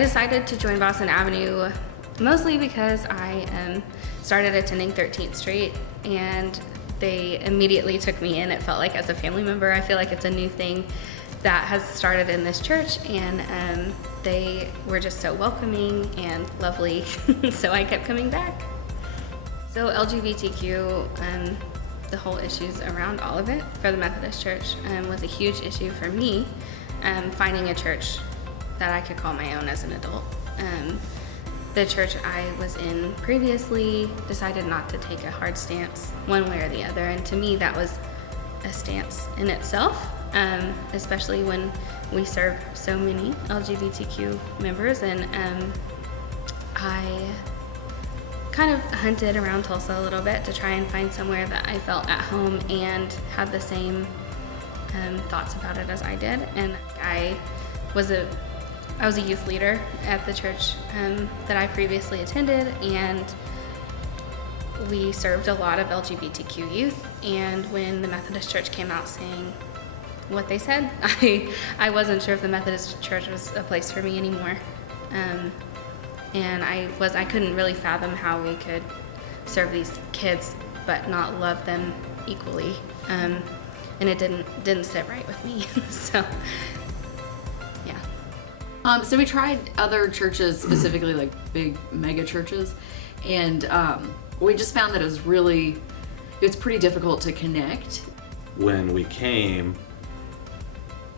decided to join Boston Avenue mostly because I started attending 13th Street, and they immediately took me in. It felt like as a family member. I feel like it's a new thing that has started in this church, and they were just so welcoming and lovely, so I kept coming back. So LGBTQ, the whole issues around all of it for the Methodist Church was a huge issue for me, finding a church that I could call my own as an adult. The church I was in previously decided not to take a hard stance one way or the other, and to me that was a stance in itself, especially when we serve so many LGBTQ members. And I kind of hunted around Tulsa a little bit to try and find somewhere that I felt at home and had the same thoughts about it as I did. And I was a youth leader at the church that I previously attended, and we served a lot of LGBTQ youth. And when the Methodist Church came out saying what they said, I wasn't sure if the Methodist Church was a place for me anymore. And I couldn't really fathom how we could serve these kids but not love them equally. And it didn't sit right with me. So yeah. So we tried other churches, specifically like big mega churches, and we just found that it's pretty difficult to connect. When we came,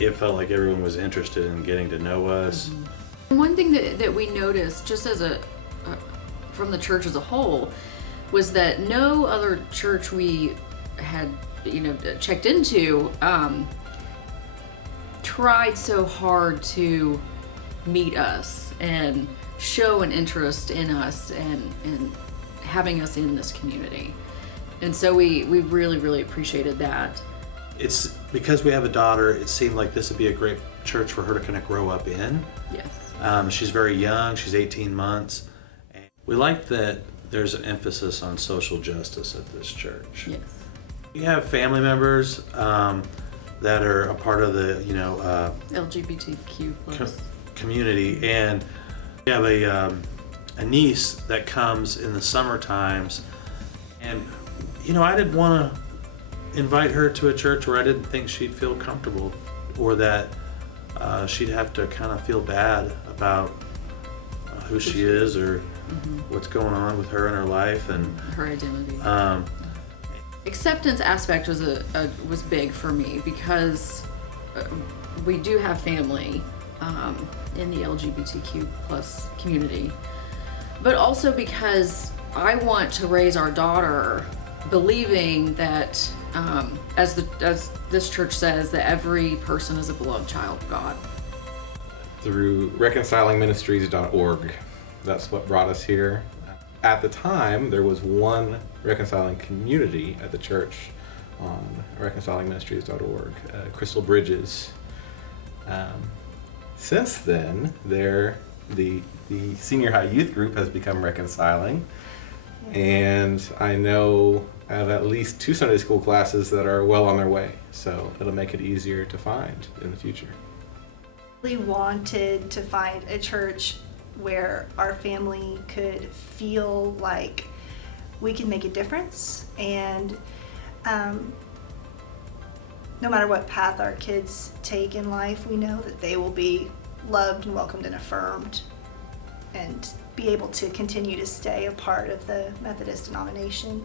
it felt like everyone was interested in getting to know us. Mm-hmm. One thing that we noticed, just as from the church as a whole, was that no other church we had checked into tried so hard to meet us and show an interest in us and having us in this community. And so we really, really appreciated that. It's because we have a daughter, it seemed like this would be a great church for her to kind of grow up in. Yes. She's very young, she's 18 months. And we like that there's an emphasis on social justice at this church. Yes. We have family members that are a part of the, LGBTQ plus community, and we have a niece that comes in the summer times, and I didn't want to invite her to a church where I didn't think she'd feel comfortable, or that she'd have to kind of feel bad about who she is or what's going on with her in her life and her identity. Acceptance aspect was big for me because we do have family in the LGBTQ plus community, but also because I want to raise our daughter believing that, as this church says, that every person is a beloved child of God. Through reconcilingministries.org, that's what brought us here. At the time, there was one reconciling community at the church on reconcilingministries.org, Crystal Bridges. Since then, the senior high youth group has become reconciling, and I know of at least 2 Sunday school classes that are well on their way, so it'll make it easier to find in the future. We wanted to find a church where our family could feel like we can make a difference, and no matter what path our kids take in life, we know that they will be loved and welcomed and affirmed and be able to continue to stay a part of the Methodist denomination.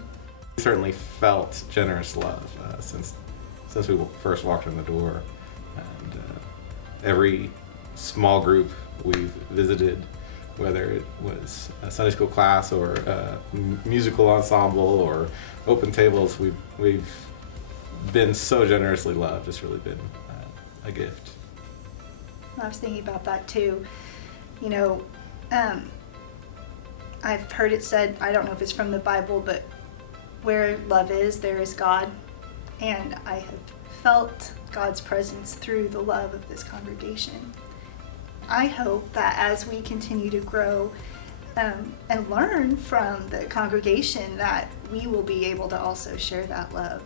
We certainly felt generous love since we first walked in the door, and every small group we've visited, whether it was a Sunday school class or a musical ensemble or open tables, we've been so generously loved. It's really been a gift. I was thinking about that too. I've heard it said, I don't know if it's from the Bible, but where love is, there is God. And I have felt God's presence through the love of this congregation. I hope that as we continue to grow and learn from the congregation, that we will be able to also share that love.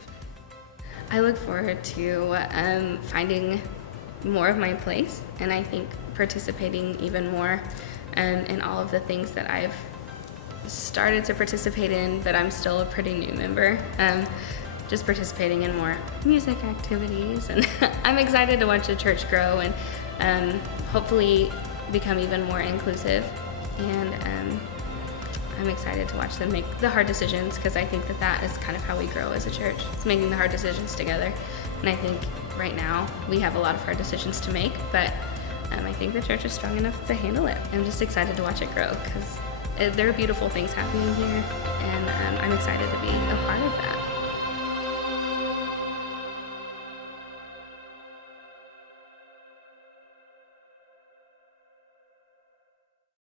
I look forward to finding more of my place, and I think participating even more in all of the things that I've started to participate in, but I'm still a pretty new member. Just participating in more music activities, and I'm excited to watch the church grow and hopefully become even more inclusive. And I'm excited to watch them make the hard decisions, because I think that is kind of how we grow as a church. It's making the hard decisions together. And I think right now we have a lot of hard decisions to make, but I think the church is strong enough to handle it. I'm just excited to watch it grow, because there are beautiful things happening here, and I'm excited to be a part of that.